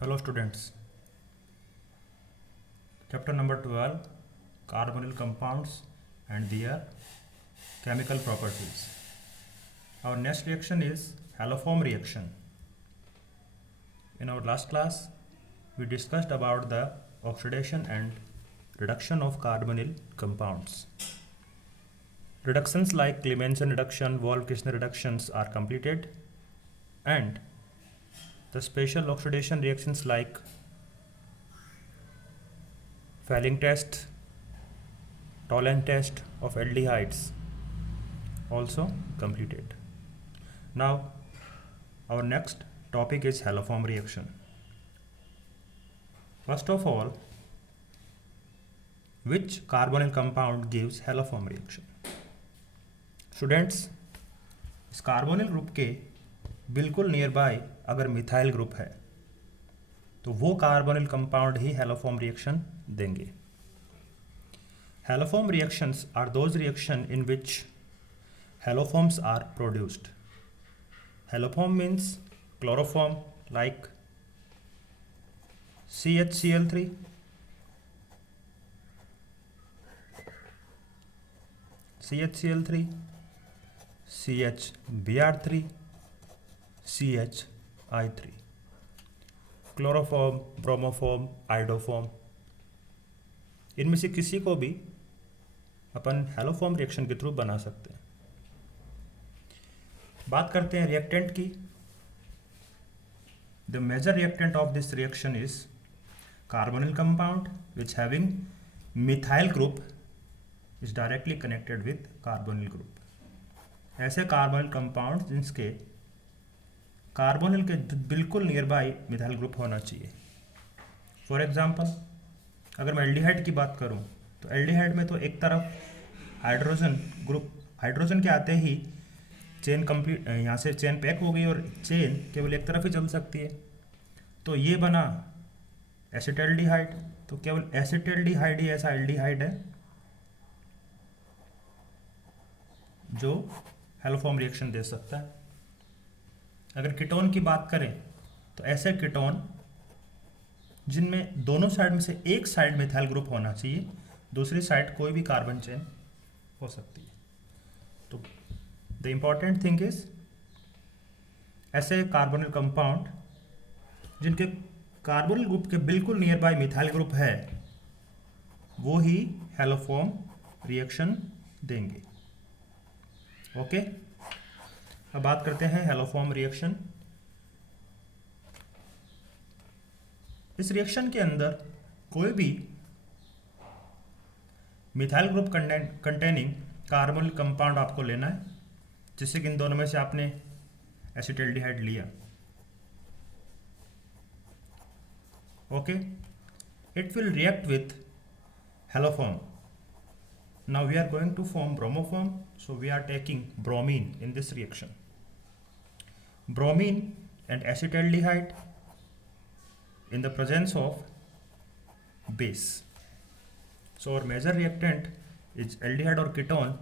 Hello students, chapter number 12, carbonyl compounds and their chemical properties. Our next reaction is haloform reaction. In our last class, we discussed about the oxidation and reduction of carbonyl compounds. Reductions like Clemmensen reduction, Wolff-Kishner reductions are completed, and the special oxidation reactions like Fehling test, Tollens test of aldehydes also completed. Now our next topic is haloform reaction. First of all, which carbonyl compound gives haloform reaction? Students, इस carbonyl group के बिल्कुल nearby अगर methyl group है तो वो carbonyl compound ही haloform reaction देंगे. Haloform reactions are those reaction in which haloforms are produced. Haloform means chloroform like CHCl3, CHCl3, CHBr3, CHI3, chloroform, bromoform, iodoform, इनमें से किसी को भी अपन हैलोफॉर्म रिएक्शन के थ्रू बना सकते हैं. बात करते हैं रिएक्टेंट की. The major reactant of this reaction is carbonyl compound which having methyl group is directly connected with carbonyl group. ऐसे कार्बोनिल कंपाउंड जिनके कार्बोनिल के बिल्कुल नियर बाय मिथाइल ग्रुप होना चाहिए. फॉर एग्जांपल, अगर मैं एल्डिहाइड की बात करूं तो एल्डिहाइड में तो एक तरफ हाइड्रोजन ग्रुप, हाइड्रोजन के आते ही चेन कंप्लीट, यहाँ से चेन पैक हो गई और चेन केवल एक तरफ ही चल सकती है. तो ये बना एसिटल्डिहाइड. तो केवल एसिटल्डिहाइड ही ऐसा एल्डिहाइड है जो हैलोफॉर्म रिएक्शन दे सकता है. अगर कीटोन की बात करें तो ऐसे कीटोन जिनमें दोनों साइड में से एक साइड मिथाइल ग्रुप होना चाहिए, दूसरी साइड कोई भी कार्बन चेन हो सकती है. तो द इम्पॉर्टेंट थिंग इज ऐसे कार्बोनिल कंपाउंड जिनके कार्बोनिल ग्रुप के बिल्कुल नियर बाय मिथाइल ग्रुप है वो ही हैलोफॉर्म रिएक्शन देंगे. ओके, अब बात करते हैं हैलोफॉर्म रिएक्शन. इस रिएक्शन के अंदर कोई भी methyl group containing carbonyl compound आपको लेना है, जिससे कि इन दोनों में से आपने एसिटल्डिहाइड लिया. Okay, it will react with haloform. Now we are going to form bromoform, so we are taking bromine in this reaction. Bromine and acetaldehyde in the presence of base. So our major reactant is aldehyde or ketone,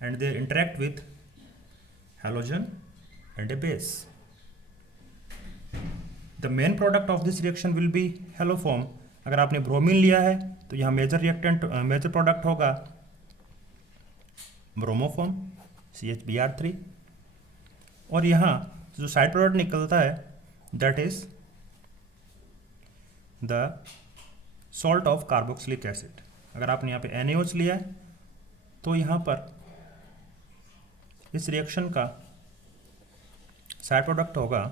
and they interact with halogen and a base. The main product of this reaction will be haloform. अगर आपने bromine लिया है तो यहाँ major reactant, major product होगा bromoform CHBr3, और यहाँ जो साइड प्रोडक्ट निकलता है that is the salt of carboxylic acid. अगर आपने यहाँ पे NaOH लिया है तो यहाँ पर इस रिएक्शन का साइड प्रोडक्ट होगा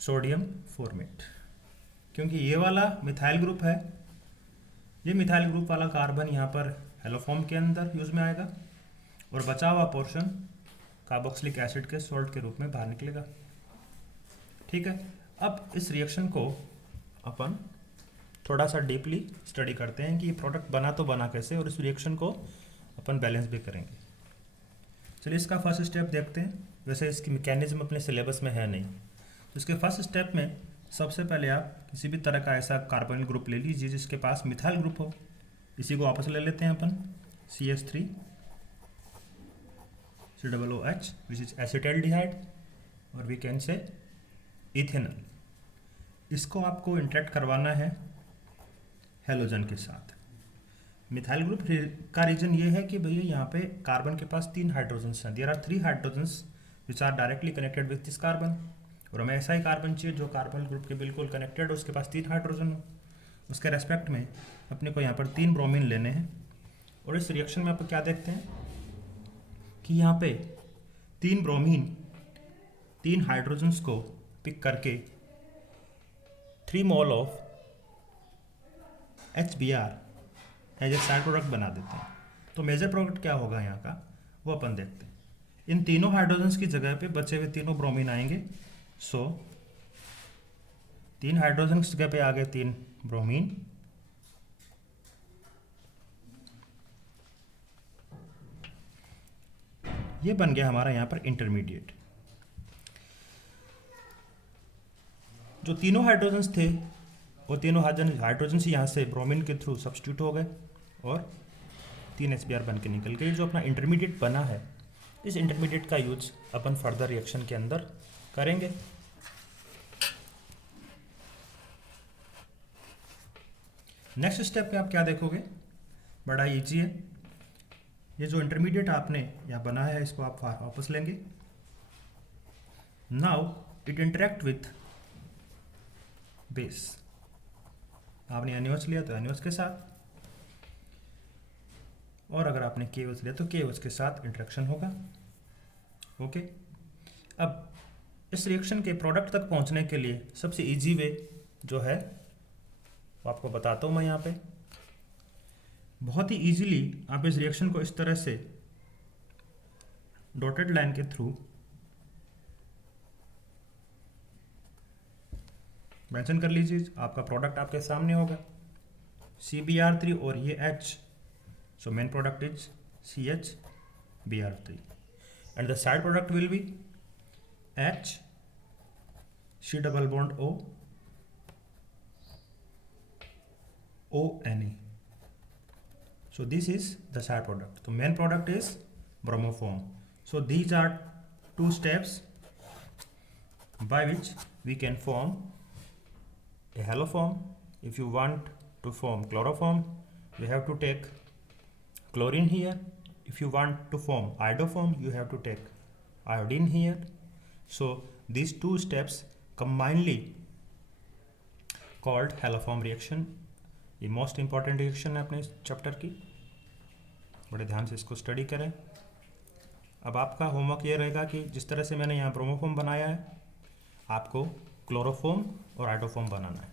सोडियम फॉर्मेट. क्योंकि ये वाला मिथाइल ग्रुप है, ये मिथाइल ग्रुप वाला कार्बन यहाँ पर हैलोफॉर्म के अंदर यूज में आएगा और बचा हुआ पोर्शन कार्बोक्सिलिक एसिड के सॉल्ट के रूप में बाहर निकलेगा. ठीक है, अब इस रिएक्शन को अपन थोड़ा सा डीपली स्टडी करते हैं कि ये प्रोडक्ट बना तो बना कैसे, और इस रिएक्शन को अपन बैलेंस भी करेंगे. चलिए इसका फर्स्ट स्टेप देखते हैं. वैसे इसकी मैकेनिज्म अपने सिलेबस में है नहीं, तो इसके फर्स्ट स्टेप में सबसे पहले आप किसी भी तरह का ऐसा कार्बोनिल ग्रुप ले लीजिए जिसके पास मिथाइल ग्रुप हो. इसी को वापस ले लेते हैं अपन CH3 COOH which is acetaldehyde, or we can say ethanol. इसको आपको इंटरेक्ट करवाना है हेलोजन के साथ। मिथाइल ग्रुप का रीजन ये है कि भैया यहाँ पे कार्बन के पास 3 हाइड्रोजन्स हैं। There are 3 hydrogens which are directly connected with this carbon, और हमें ऐसा ही कार्बन चाहिए जो कार्बन ग्रुप के बिल्कुल कनेक्टेड हो, उसके पास 3 हाइड्रोजन हो। उसके रेस्पेक्ट में अपने को यहाँ पर 3 ब्रोमीन लेने हैं, और इस रिएक्शन में आप क्या देखते हैं कि यहाँ पे 3 ब्रोमीन 3 हाइड्रोजन्स को पिक करके 3 mole of HBr as a side product बना देते हैं। तो मेजर प्रोडक्ट क्या होगा यहाँ का, वो अपन देखते हैं। इन तीनों हाइड्रोजन्स की जगह पे बचे हुए तीनों ब्रोमीन आएंगे। सो 3 हाइड्रोजन की जगह पे आ गए 3 ब्रोमीन, ये बन गया हमारा यहाँ पर इंटरमीडिएट। जो तीनों हाइड्रोजन्स थे वो तीनों हाइड्रोजन्स यहाँ से ब्रोमीन के थ्रू सब्स्टिट्यूट हो गए और 3 HBr बन के निकल गए। जो अपना इंटरमीडिएट बना है, इस इंटरमीडिएट का यूज अपन फर्दर रिएक्शन के अंदर करेंगे। नेक्स्ट स्टेप पे आप क्या देखोगे, बड़ा ईजी है। ये जो इंटरमीडिएट आपने यहाँ बनाया है इसको आप वापस लेंगे। Now it interact with base. आपने NaOH लिया तो NaOH के साथ, और अगर आपने KOH लिया तो KOH के साथ इंटरेक्शन होगा। ओके, अब इस रिएक्शन के प्रोडक्ट तक पहुंचने के लिए सबसे इजी वे जो है वो आपको बताता हूं मैं यहाँ पे। बहुत ही इजीली आप इस रिएक्शन को इस तरह से डॉटेड लाइन के थ्रू मेंशन कर लीजिए। आपका प्रोडक्ट आपके सामने होगा CBr3 और ये H, so main product is CHBr3 and the side product will be H C double bond O ONA. So this is the side product. The main product is bromoform. So these are 2 steps by which we can form a haloform. If you want to form chloroform, you have to take chlorine here. If you want to form iodoform, you have to take iodine here. So these 2 steps combinedly called haloform reaction. ये most important reaction है अपने इस chapter की, बड़े ध्यान से इसको study करें। अब आपका होमवर्क ये रहेगा कि जिस तरह से मैंने यहाँ ब्रोमोफॉर्म बनाया है, आपको क्लोरोफॉर्म और आइडोफॉर्म बनाना है।